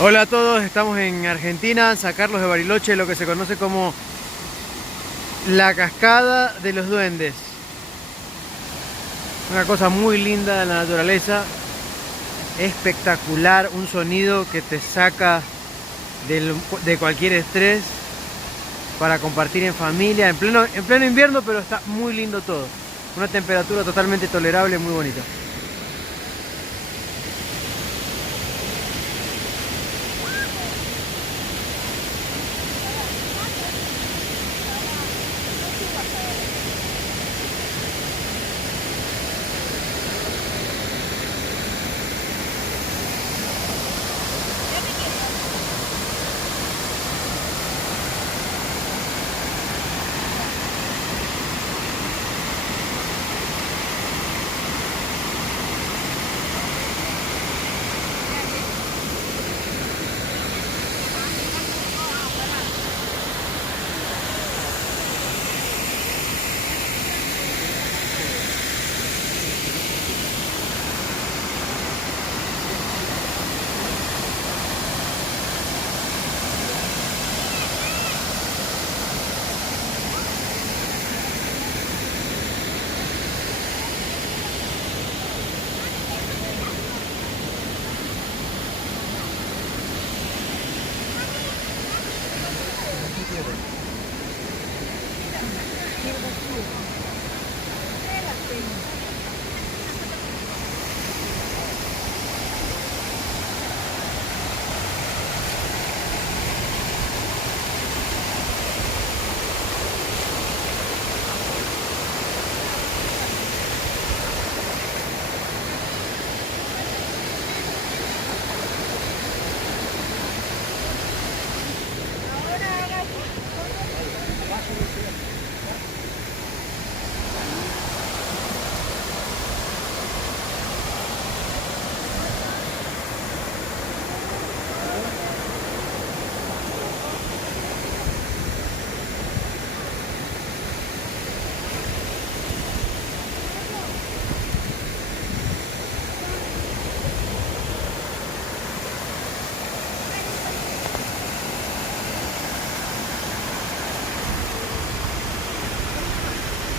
Hola a todos, estamos en Argentina, San Carlos de Bariloche, lo que se conoce como la Cascada de los Duendes. Una cosa muy linda de la naturaleza, espectacular, un sonido que te saca de cualquier estrés para compartir en familia, en pleno invierno, pero está muy lindo todo. Una temperatura totalmente tolerable, muy bonita.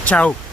Chau.